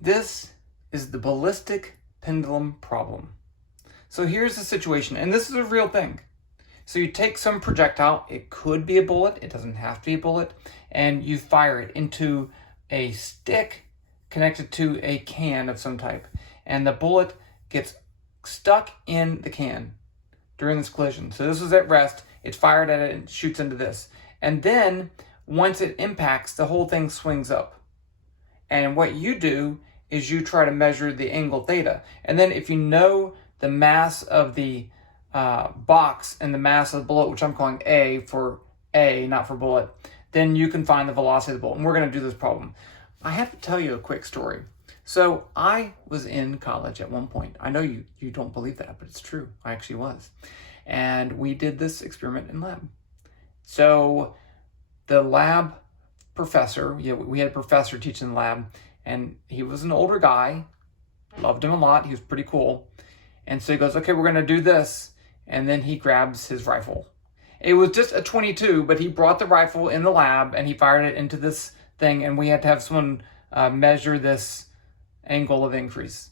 This is the ballistic pendulum problem. So here's the situation, and this is a real thing. So you take some projectile, it could be a bullet, it doesn't have to be a bullet, and you fire it into a stick connected to a can of some type. And the bullet gets stuck in the can during this collision. So this is at rest, it's fired at it and shoots into this. And then once it impacts, the whole thing swings up. And what you do is you try to measure the angle theta. And then if you know the mass of the box and the mass of the bullet, which I'm calling A for A, not for bullet, then you can find the velocity of the bullet. And we're going to do this problem. I have to tell you a quick story. So I was in college at one point. I know you don't believe that, but it's true. I actually was. And we did this experiment in lab. So the lab professor, we had a professor teaching the lab, and he was an older guy, loved him a lot, he was pretty cool. And so he goes, okay, we're gonna do this. And then he grabs his rifle. It was just a .22, but he brought the rifle in the lab and he fired it into this thing, and we had to have someone measure this angle of increase.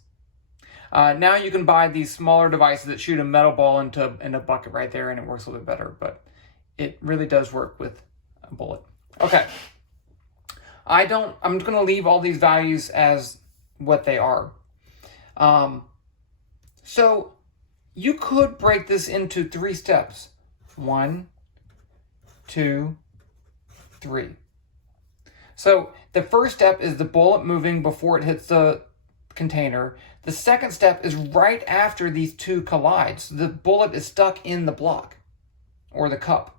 Now you can buy these smaller devices that shoot a metal ball into a bucket right there, and it works a little bit better, but it really does work with a bullet. Okay. I'm just going to leave all these values as what they are. So you could break this into 3 steps. 1, 2, 3. So the first step is the bullet moving before it hits the container. The second step is right after these two collide. So the bullet is stuck in the block or the cup.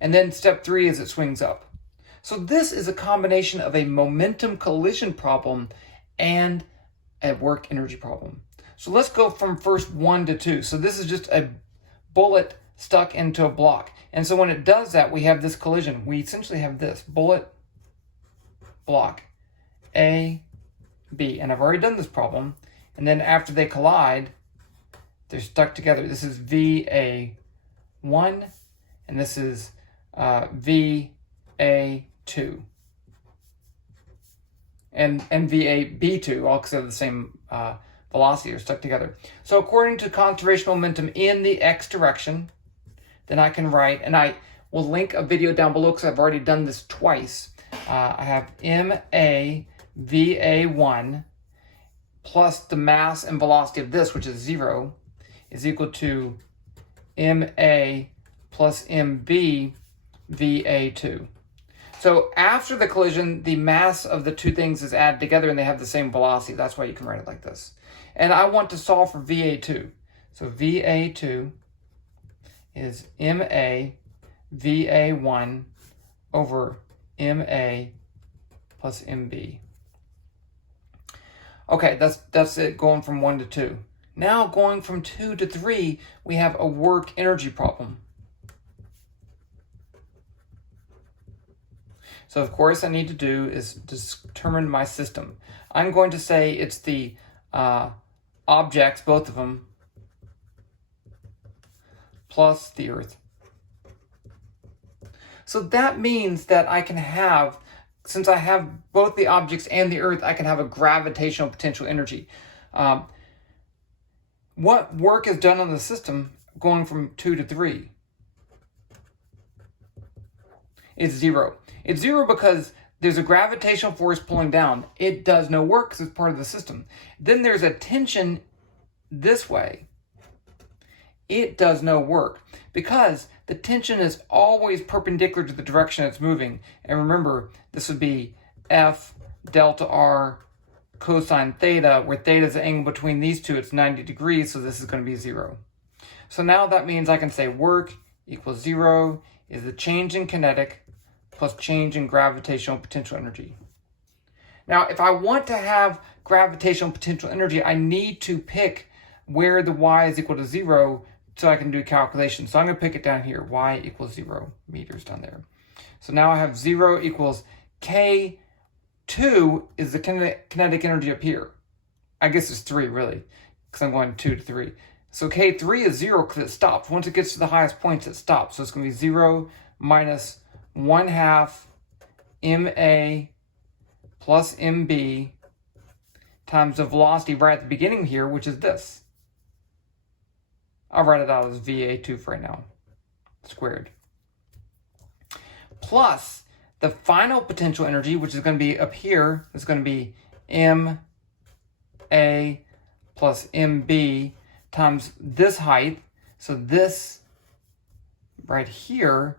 And then step 3 is it swings up. So this is a combination of a momentum collision problem and a work energy problem. So let's go from first 1 to 2. So this is just a bullet stuck into a block. And so when it does that, we have this collision. We essentially have this bullet, block, A, B. And I've already done this problem. And then after they collide, they're stuck together. This is VA1, and this is VA2. And VAB2, all because they have the same velocity, are stuck together. So according to conservation momentum in the x direction, then I can write, and I will link a video down below because I've already done this twice. I have MAVA1 plus the mass and velocity of this, which is 0, is equal to MA plus MB VA2. So after the collision, the mass of the two things is added together and they have the same velocity. That's why you can write it like this. And I want to solve for VA2. So VA2 is MA VA1 over MA plus MB. Okay, that's it going from 1 to 2. Now going from 2 to 3, we have a work energy problem. So of course I need to do is determine my system. I'm going to say it's the objects, both of them, plus the Earth. So that means that I can have, since I have both the objects and the Earth, I can have a gravitational potential energy. What work is done on the system going from 2 to 3? It's 0. It's 0 because there's a gravitational force pulling down. It does no work because it's part of the system. Then there's a tension this way. It does no work because the tension is always perpendicular to the direction it's moving. And remember, this would be F delta R cosine theta, where theta is the angle between these two. It's 90 degrees, so this is going to be 0. So now that means I can say work equals 0 is the change in kinetic plus change in gravitational potential energy. Now, if I want to have gravitational potential energy, I need to pick where the y is equal to 0 so I can do calculations. So I'm going to pick it down here, y equals 0 meters down there. So now I have 0 equals K2 is the kinetic energy up here. I guess it's 3 really, because I'm going 2 to 3. So K3 is 0 because it stops. Once it gets to the highest points, it stops. So it's going to be 0 minus 1/2 MA plus MB times the velocity right at the beginning here, which is this. I'll write it out as VA2 for right now, squared. Plus the final potential energy, which is going to be up here, is going to be MA plus MB times this height. So this right here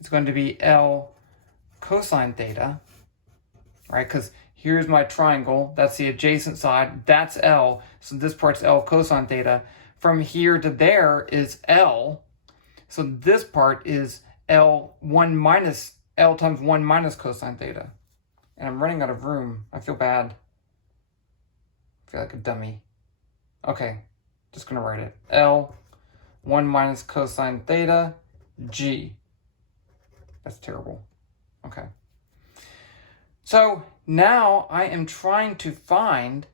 is going to be L cosine theta, right? Because here's my triangle. That's the adjacent side. That's L. So this part's L cosine theta. From here to there is L. So this part is L times 1 minus cosine theta. And I'm running out of room. I feel bad. I feel like a dummy. Okay, just going to write it. L 1 minus cosine theta G. That's terrible. Okay. So now I am trying to find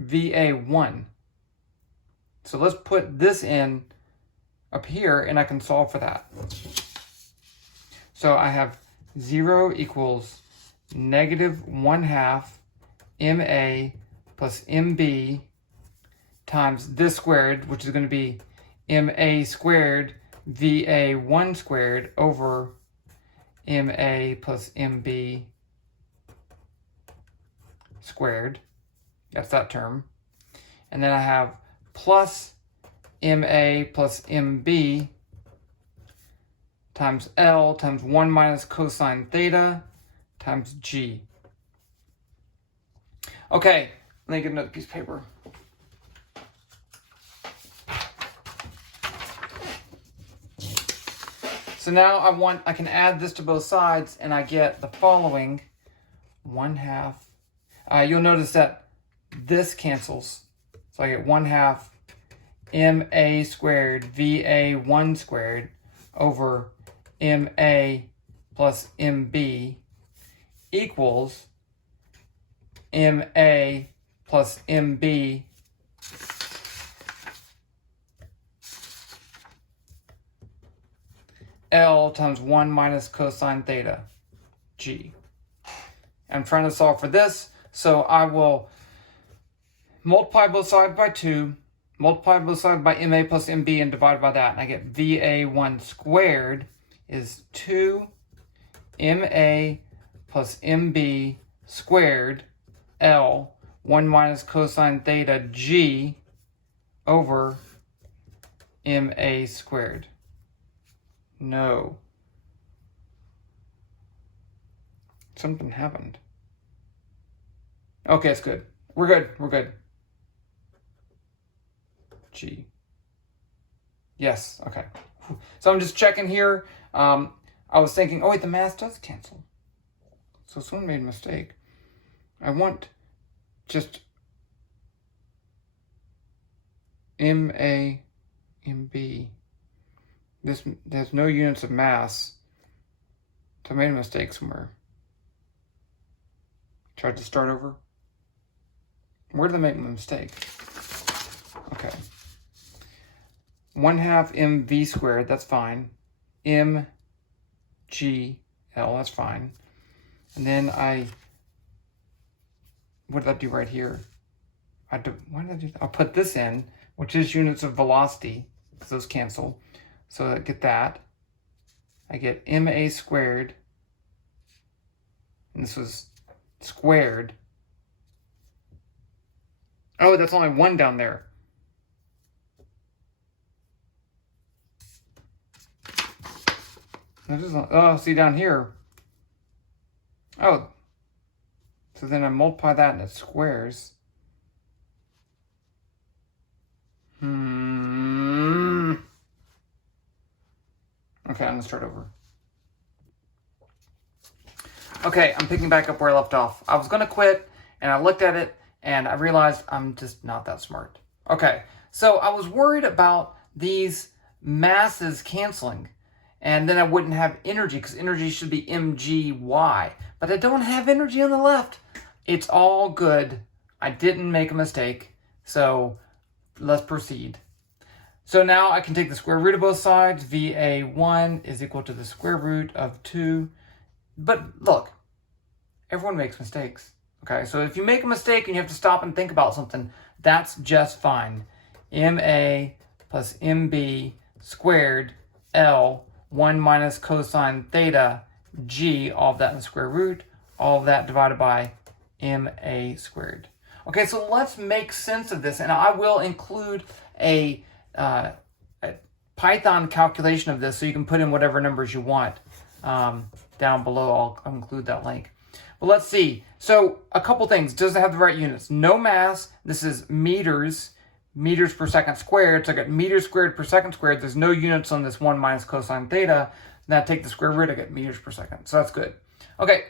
VA1. So let's put this in up here and I can solve for that. So I have 0 equals negative 1/2 MA plus MB times this squared, which is going to be MA squared VA1 squared over MA plus MB squared. That's that term. And then I have plus MA plus MB times L times 1 minus cosine theta times G. Okay, let me get another piece of paper. So now I can add this to both sides and I get the following 1/2. You'll notice that this cancels. So I get 1/2 MA squared VA1 squared over MA plus MB equals MA plus MB L times 1 minus cosine theta G. I'm trying to solve for this, so I will multiply both sides by 2, multiply both sides by MA plus MB and divide by that, and I get VA1 squared is 2 MA plus MB squared L 1 minus cosine theta G over MA squared. No. Something happened. Okay, it's good. We're good. We're good. G. Yes, okay. So I'm just checking here. I was thinking, oh wait, the math does cancel. So someone made a mistake. I want just MA, MB. There's no units of mass. So I made a mistake somewhere. Tried to start over. Where did I make my mistake? Okay. 1/2 MV squared, that's fine. MGL, that's fine. And then what did I do right here? Why did I do that? I'll put this in, which is units of velocity, because those cancel. So I get that. I get MA squared, and this was squared. Oh, that's only 1 down there. Oh, see down here. Oh, so then I multiply that and it squares. Okay, I'm gonna start over. Okay, I'm picking back up where I left off. I was gonna quit and I looked at it and I realized I'm just not that smart. Okay, so I was worried about these masses canceling and then I wouldn't have energy because energy should be mgy, but I don't have energy on the left. It's all good. I didn't make a mistake, so let's proceed. So now I can take the square root of both sides. VA1 is equal to the square root of 2. But look, everyone makes mistakes. Okay, so if you make a mistake and you have to stop and think about something, that's just fine. MA plus MB squared L 1 minus cosine theta G, all of that in the square root, all of that divided by MA squared. Okay, so let's make sense of this, and I will include a Python calculation of this so you can put in whatever numbers you want down below. I'll include that link. But let's see. So a couple things. Does it have the right units? No mass. This is meters per second squared. So I got meters squared per second squared. There's no units on this 1 minus cosine theta. Then I take the square root, I get meters per second. So that's good. Okay,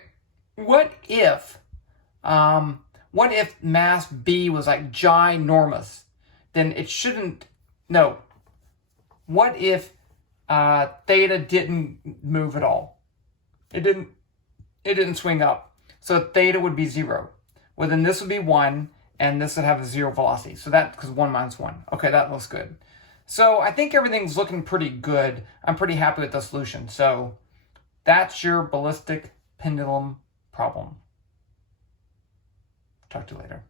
what if mass B was like ginormous? Then it shouldn't, no. What if theta didn't move at all? It didn't swing up. So theta would be 0. Well, then this would be 1, and this would have a 0 velocity. So that, because 1 minus 1. Okay, that looks good. So I think everything's looking pretty good. I'm pretty happy with the solution. So that's your ballistic pendulum problem. Talk to you later.